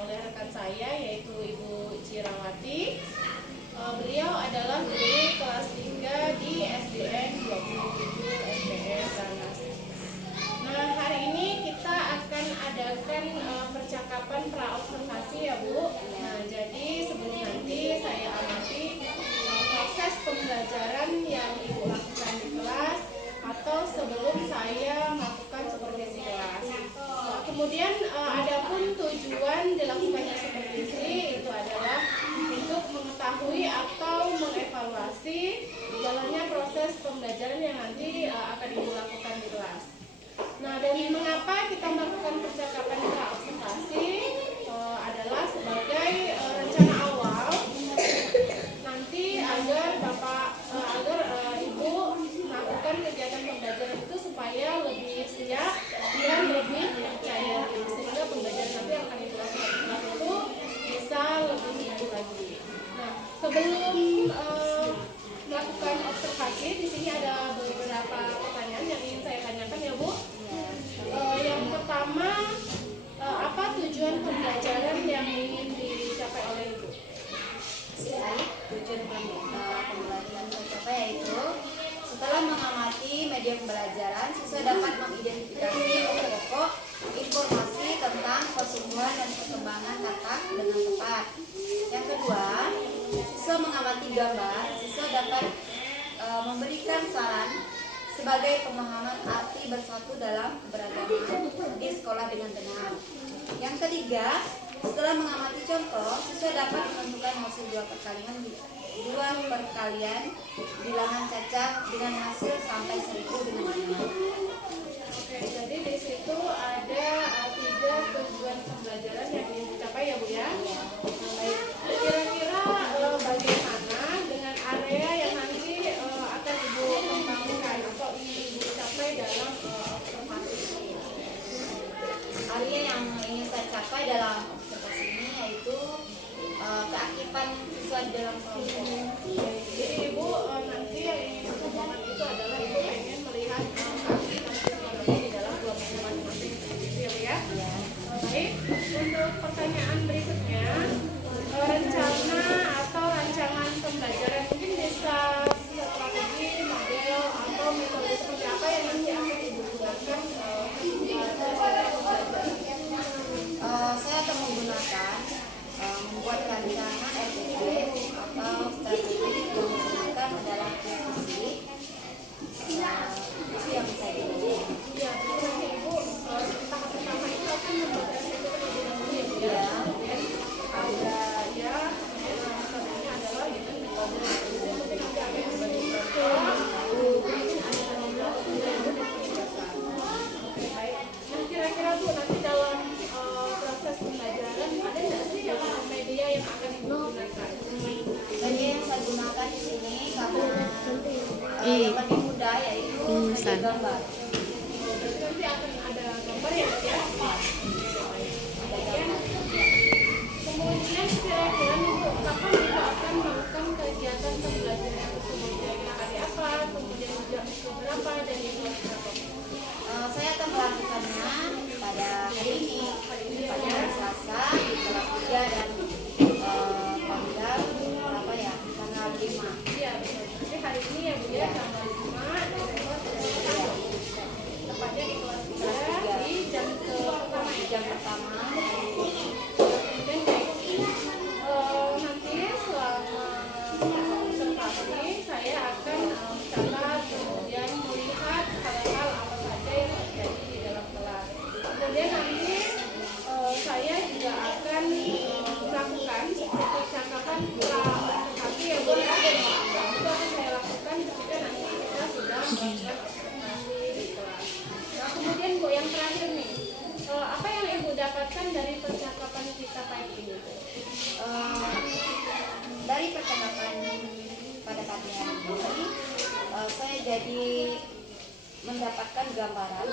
oleh rekan saya yaitu Ibu Cirawati. Beliau adalah guru kelas 3 di SDN 27 SDN Ranas. Nah, hari ini kita akan adakan percakapan praobservasi ya Bu. Nah, jadi sebelum nanti saya amati proses pembelajaran yang Ibu lakukan di kelas atau sebelum saya melakukan supervisi kelas. Kemudian adapun tujuan dilakukannya supervisi itu adalah untuk mengetahui atau mengevaluasi jalannya proses pembelajaran yang nanti akan Ibu lakukan di kelas. Nah, dan mengapa kita melakukan percakapan praobservasi adalah sebagai rencana awal nanti agar Ibu melakukan kegiatan pembelajaran itu supaya lebih siap dan lebih percaya diri, sehingga pembelajaran nanti yang akan Ibu lakukan di kelas itu bisa lebih baik lagi. Nah, sebelum melakukan observasi, di sini ada beberapa pertanyaan yang ingin saya tanyakan ya Bu. Yang pertama, apa tujuan pembelajaran yang ingin dicapai oleh Ibu? Tujuan pembelajaran tercapai yaitu setelah mengamati media pembelajaran, siswa dapat mengidentifikasi pokok-pokok informasi tentang pertumbuhan dan perkembangan katak dengan tepat. Yang kedua, siswa mengamati gambar, siswa dapat memberikan saran sebagai pemahaman arti bersatu dalam keberagaman di sekolah dengan benar. Yang ketiga, setelah mengamati contoh, siswa dapat menentukan hasil dua perkalian bilangan cacat dengan hasil sampai 1000 dengan benar. Oke, jadi di situ ada 3 tujuan pembelajaran yang ingin dicapai ya Bu ya. Baik, kira-kira bagaimana dengan area yang nanti akan Ibu kembangkan atau ingin Ibu capai dalam observasi ini? Area yang ingin saya capai dalam observasi ini yaitu keaktifan siswa di dalam kelompok. Jadi Ibu nanti yang ingin dikembangkan itu adalah Ibu pengen melihat keaktifan siswa nanti di dalam kelompok masing-masing gitu ya Bu ya. Baik, untuk pertanyaan berikutnya, rencana atau rancangan pembelajaran mungkin bisa strategi, model atau metode seperti apa yang nanti akan Ibu gunakan Saya akan menggunakan membuat rancangan RTP atau strategi yang digunakan adalah diskusi. Itu yang saya pilih. ya, nanti Ibu tahap pertama itu akan membuat RTP terlebih dahulu ya Bu ya. Kemudian ada ya metodenya adalah gitu metode diskusi, mungkin nanti akan berbagi contoh, mungkin ada membuat penjelasan. Oke, baik. Nah, kira-kira Bu nanti dalam proses pembelajaran ada nggak sih media yang akan Ibu gunakan? Media yang saya gunakan di sini karena yang lebih mudah yaitu media gambar. Berarti nanti akan ada gambar ya Bu ya? Kemudian kira-kira nih Bu, kapan Ibu akan melakukan kegiatan pembelajaran tersebut? Kira-kira hari apa, kemudian jam berapa, dan Ibu berapa? Saya akan melakukannya pada hari ini, pada hari Selasa di kelas 3 dan tanggal berapa ya? Tanggal 5. Iya, betul. Jadi hari ini ya Bu ya, tanggal 5 Desember 2020. Tepatnya di kelas 3 di jam pertama. Jam pertama. Kemudian baik, nanti selama observasi saya akan mencatat kemudian melihat hal-hal apa saja yang terjadi di dalam kelas. Kemudian nanti saya juga akan melakukan percakapan praobservasi ya Bu ya. Itu akan saya lakukan ketika nanti kita sudah melakukan observasi di kelas. Nah, kemudian Bu, yang terakhir nih, apa yang Ibu dapatkan dari percakapan kita pagi ini? Dari percakapan pada pagi hari ini, saya jadi mendapatkan gambaran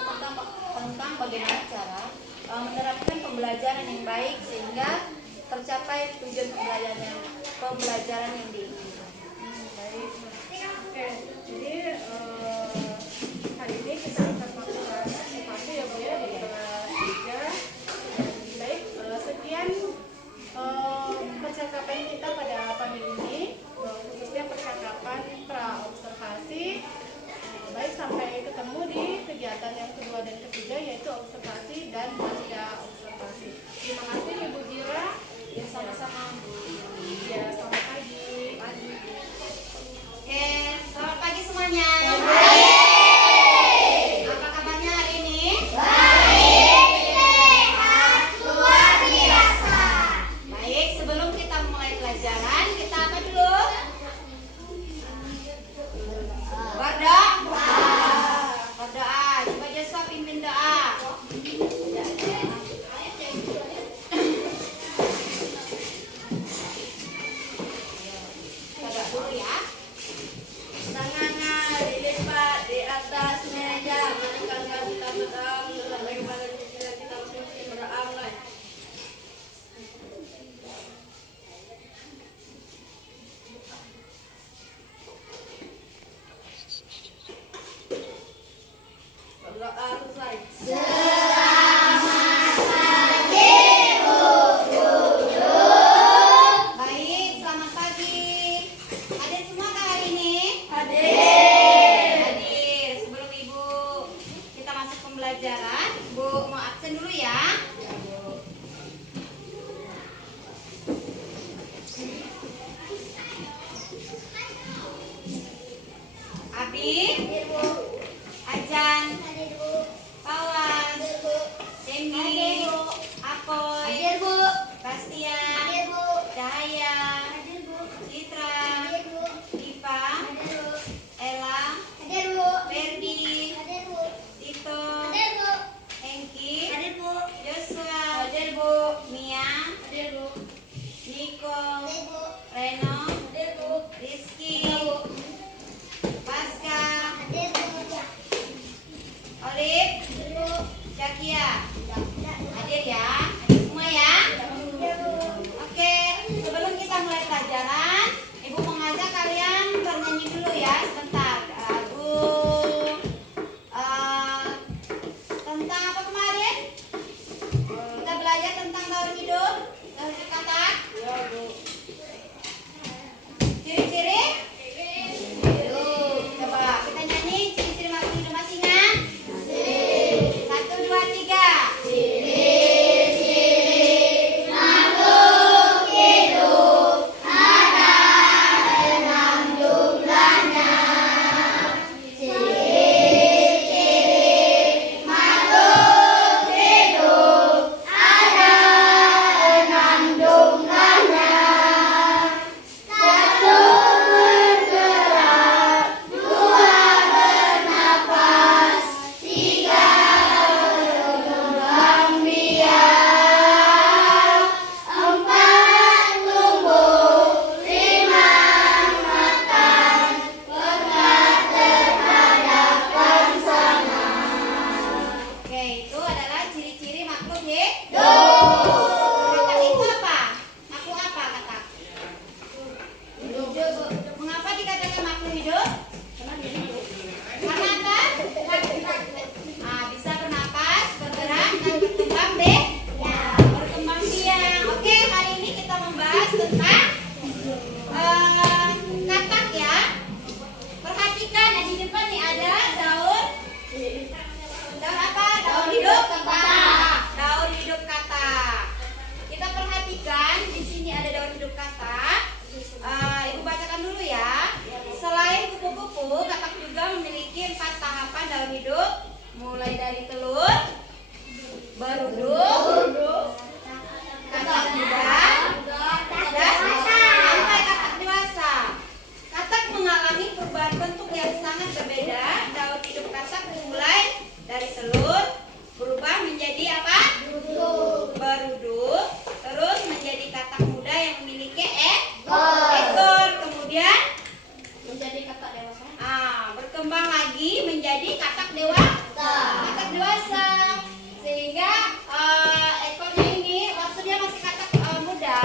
tentang bagaimana cara menerapkan pembelajaran yang baik sehingga tercapai tujuan pembelajaran yang diinginkan. Baik. Oke, jadi hari ini kita akan melakukan observasi ya Bu ya di kelas 3. Baik, sekian Baiklah, Bu mau absen dulu ya. Abi, Ajan, Pawan, Demi, Apoy, Bastian, Cahaya, Citra, Dipa, Ella, Ferdi, Tito, Hengki, Joshua, Mia, Niko, Reno, Rizky, Pasca, Olip, Zakia. Hadir ya, hadir semua ya. Oke, sebelum kita mulai pelajaran, Ibu mau ngajak kalian bernyanyi dulu ya sebentar. Lagu tentang apa kemarin? Kita belajar tentang daur hidup, daur hidup kata. Ciri-ciri? Coba kita nyanyi ciri-ciri makhluk hidup masih ingat? 1, 2, 3. Oke, itu adalah ciri-ciri makhluk hidup. Katak itu apa? Makhluk apa katak? Mengapa dikatakan makhluk hidup? Karena apa? Bisa bernapas, bergerak, dan berkembang berkembang biak. Oke, hari ini kita membahas tentang katak ya. Perhatikan di depan nih ada daun apa? Daun hidup kata. Daun hidup kata. Kita perhatikan di sini ada daun hidup kata. Ibu bacakan dulu ya. Selain kupu-kupu, katak juga memiliki 4 tahapan daun hidup, mulai dari telur, beruduk, katak muda, dan sampai katak dewasa. Katak mengalami perubahan bentuk yang sangat berbeda. Daun hidup katak mulai dari telur berubah menjadi apa? Beruduk, terus menjadi katak muda yang memiliki ekor, kemudian Menjadi katak dewasa. berkembang lagi menjadi katak dewasa. Sehingga ekornya ini waktu dia masih katak muda,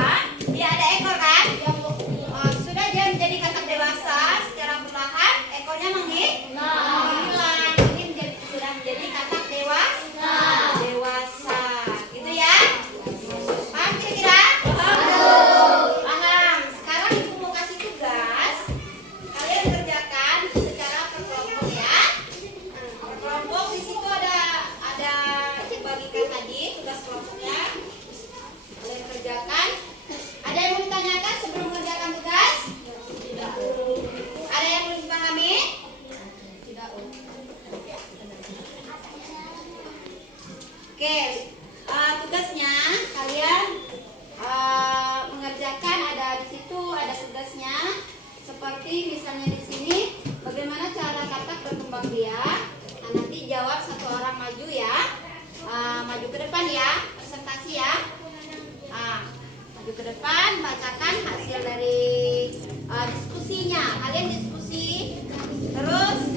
dia ada ekor kan? Sudah dia menjadi katak dewasa, secara perlahan ekornya menghilang. Ini sudah menjadi katak dewasa. Gitu ya? Paham kira-kira? Paham. Sekarang Ibu mau kasih tugas. Kalian kerjakan secara berkelompok ya. Berkelompok di situ ada dibagikan tadi tugas kelompoknya. Kalian kerjakan. Ada yang mau ditanyakan sebelum mengerjakan tugas? Tidak. Ada yang belum dipahami? Tidak. Oke, tugasnya kalian mengerjakan ada di situ ada tugasnya. Seperti misalnya di sini, bagaimana cara katak berkembang biak? Nanti jawab satu orang maju ya, maju ke depan ya, presentasi ya. Maju ke depan, bacakan hasil dari diskusinya. Kalian diskusi, terus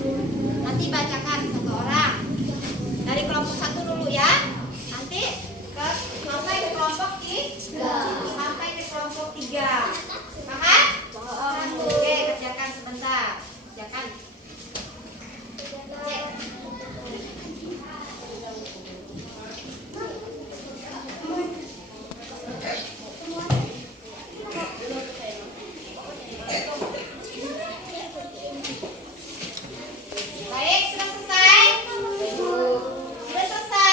nanti bacakan satu orang. Dari kelompok 1 dulu ya, nanti sampai ke kelompok 3. Paham? Oke, kerjakan sebentar. Kerjakan. Cek. Baik, sudah selesai? Sudah selesai?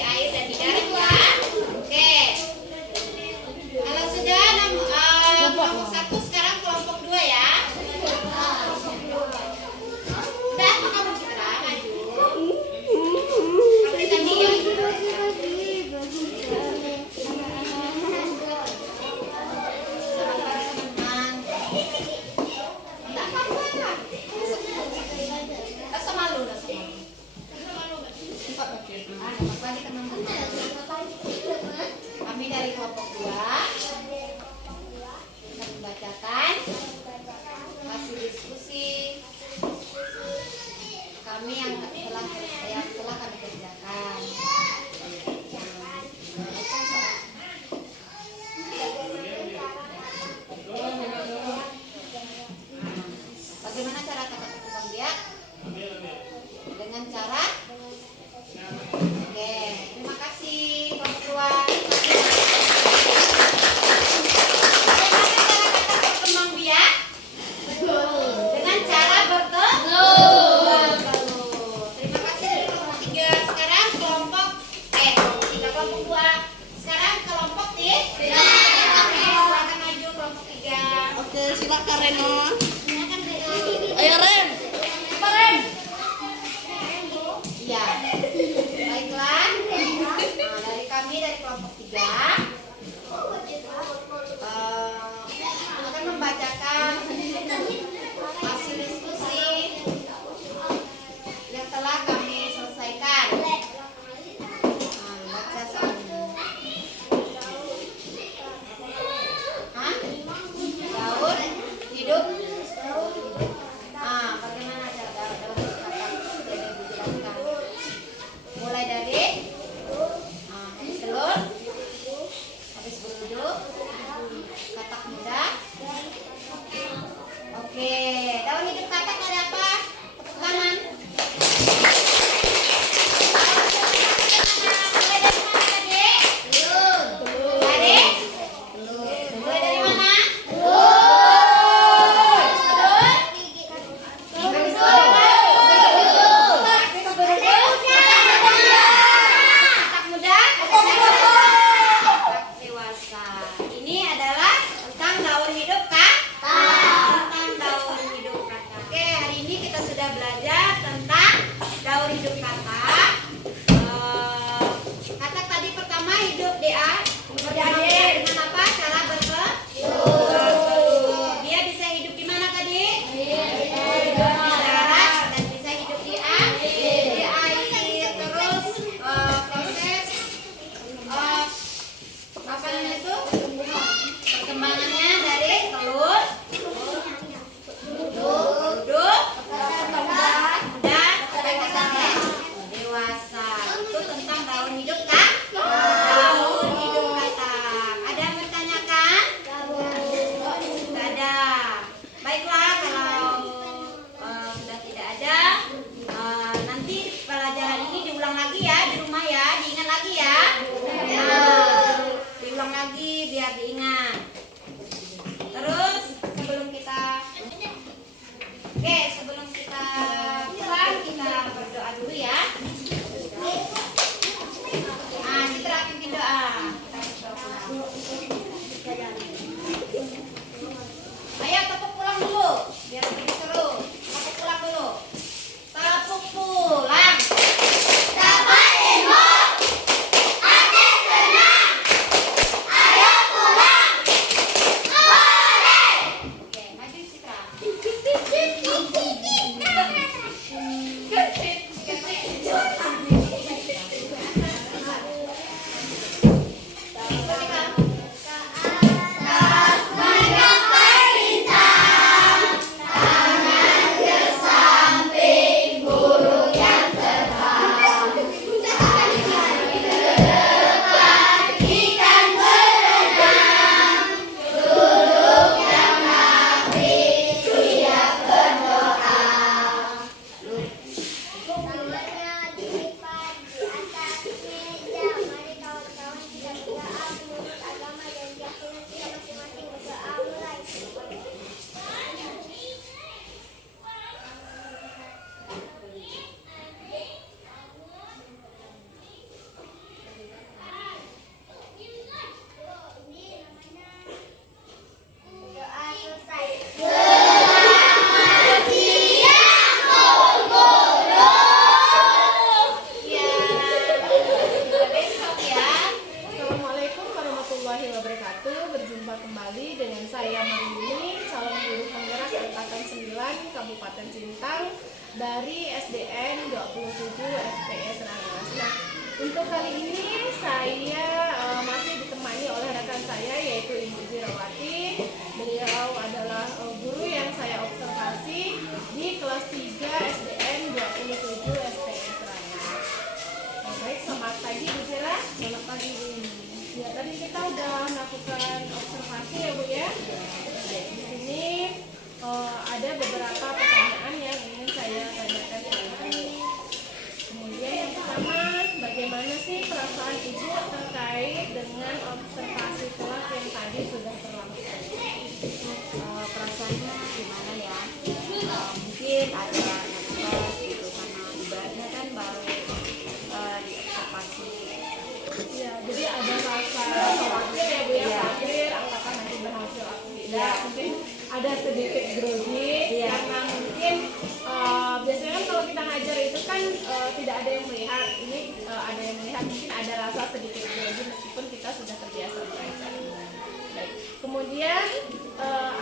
air dan di darat ya. Oke. Kalau sudah kelompok 1 sekarang kelompok 2 ya. Udah, apa kamu Citra? Maju. Seperti tadi ya. Rasa malu. Kembali teman-teman. Kami dari kelompok 2 akan membacakan hasil diskusi kami yang telah kami kerjakan. Bagaimana cara kata berkembang biak? Dengan cara oke, terima kasih kelompok 2. Bagaimana cara kata berkembang biak? Dengan cara bertelur. Terima kasih dari kelompok 3. Sekarang kelompok 3 kelompok 2. Sekarang kelompok 3. Silakan maju kelompok 3. Oke, silakan Reno. Silakan Reno. Ayo Ren. Apa Ren? Iya. Baiklah. Nah, dari kami dari kelompok 3 akan membacakan hasil diskusi yang telah kami selesaikan. Baca sama. Daun hidup. Kabupaten Sintang dari SDN 27 SPE Serangas. Nah, untuk kali ini saya masih ditemani oleh rekan saya yaitu Ibu Jirawati. Beliau adalah guru yang saya observasi di kelas 3 SDN 27 SPE Serangas. Baik, selamat pagi Bu Jira. Selamat pagi Bu. Ya, tadi kita udah melakukan observasi ya Bu ya. Baik, di sini ada beberapa pertanyaan yang ingin saya tanyakan ke Ibu. Kemudian yang pertama, bagaimana sih perasaan Ibu terkait dengan observasi kelas yang tadi sudah berlangsung? Perasaannya gimana ya? Mungkin ada nervous gitu karena ibaratnya kan baru diobservasi. Ya, jadi ada rasa khawatir ya Bu ya, Iya. khawatir apakah nanti berhasil atau tidak. Iya. Mungkin ada sedikit grogi Iya. karena mungkin biasanya kan kalau kita ngajar itu kan tidak ada yang melihat. Ini ada yang melihat, mungkin ada rasa sedikit grogi meskipun kita sudah terbiasa mengajar. Baik. Kemudian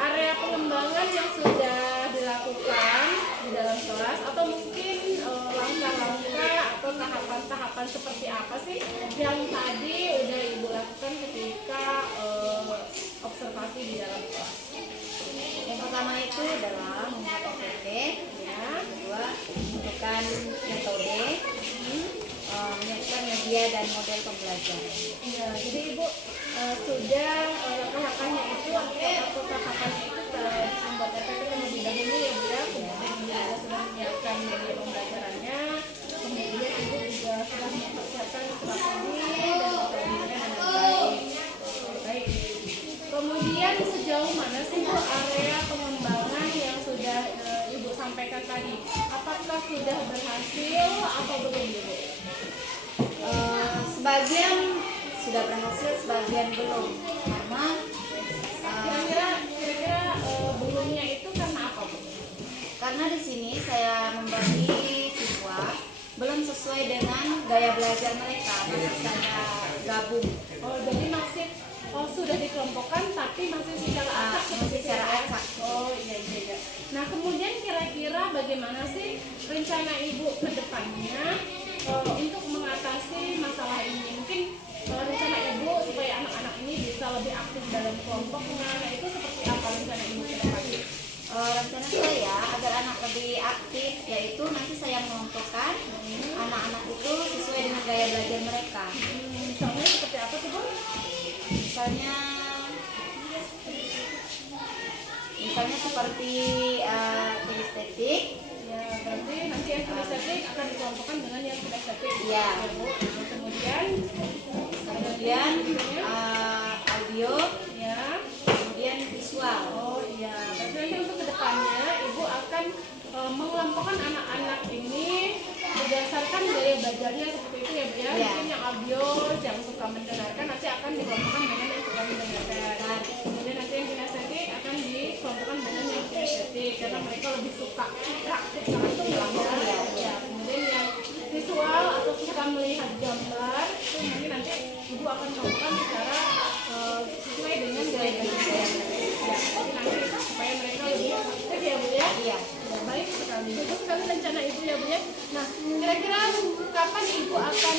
area pengembangan yang sudah dilakukan di dalam kelas atau mungkin langkah-langkah atau tahapan-tahapan seperti apa sih yang tadi udah Ibu lakukan ketika observasi di dalam kelas? Yang pertama itu adalah membuat OPP, Ya. kedua menentukan metode, menyiapkan media dan model pembelajaran. Ya, jadi Ibu sudah langkah-langkahnya itu atau tahapannya itu membuat efek terlebih dahulu ya Bu ya. Kemudian juga sudah menyiapkan media pembelajarannya. Kemudian Ibu juga sudah mempersiapkan strategi dan metodenya dengan baik. Baik. Kemudian sejauh mana sih Bu area pengembangan yang sudah Ibu sampaikan tadi? Apakah sudah berhasil atau belum Ibu? Sebagian sudah berhasil, sebagian belum karena Kira-kira belumnya itu karena apa Bu? karena di sini saya membagi siswa belum sesuai dengan gaya belajar mereka, masih saya gabung. Oh, jadi masih sudah dikelompokkan tapi masih secara acak Masih seperti secara itu ya? acak. Oh iya iya iya. Nah kemudian kira-kira bagaimana sih rencana Ibu ke depannya untuk mengatasi masalah ini? Mungkin rencana Ibu supaya anak-anak ini bisa lebih aktif dalam kelompoknya. Nah itu seperti apa rencana Ibu ke depannya? Rencana saya agar anak lebih aktif yaitu nanti saya mengelompokkan anak-anak itu sesuai dengan gaya belajar mereka. Misalnya seperti apa tuh Bu? Misalnya seperti kinestetik. Ya, berarti nanti yang kinestetik akan dikelompokkan dengan yang kinestetik. Iya. Ya, Bu. Nah, kemudian Audio, ya. kemudian visual. Oh iya. Berarti nanti untuk kedepannya Ibu akan mengelompokkan anak-anak ini berdasarkan gaya belajarnya seperti itu ya Bu ya. Iya. Mungkin yang audio yang suka mendengarkan nanti akan dikelompokkan dengan yang suka mendengarkan. Kemudian nanti yang kinestetik akan dikelompokkan dengan yang kinestetik karena mereka lebih suka praktik langsung belajar. Ya. Kemudian yang visual atau suka melihat gambar itu mungkin nanti Ibu akan kelompokkan secara sesuai dengan gaya belajar. Ya, jadi nanti supaya mereka lebih aktif ya Bu ya. Iya. Ya, baik sekali. Bagus sekali rencana Ibu ya Bu ya. Nah, kira-kira kapan Ibu akan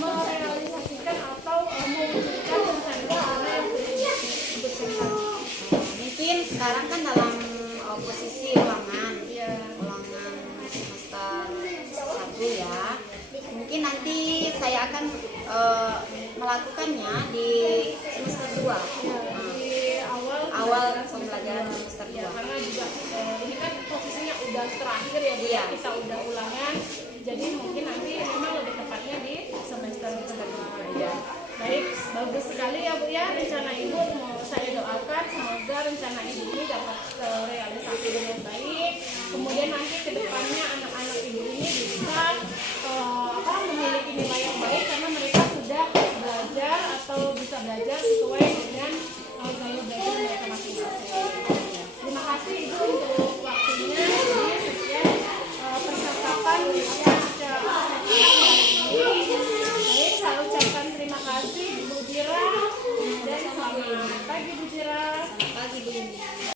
merealisasikan atau mewujudkan rencana yang sudah Ibu sebutkan? Mungkin sekarang kan dalam posisi ulangan semester 1 ya. Mungkin nanti saya akan melakukannya di semester 2. Di Awal pembelajaran semester ya, 2. karena juga ini kan posisinya udah terakhir ya Bu ya. Iya. Kita udah ulangan. Jadi mungkin nanti memang lebih tepatnya di semester kedua ya. Baik, bagus sekali ya Bu ya rencana Ibu. Saya doakan semoga rencana Ibu ini dapat terrealisasi dengan baik. Kemudian nanti ke depannya anak-anak Ibu ini bisa memiliki nilai yang baik karena mereka sudah belajar atau bisa belajar sesuai dengan gaya belajar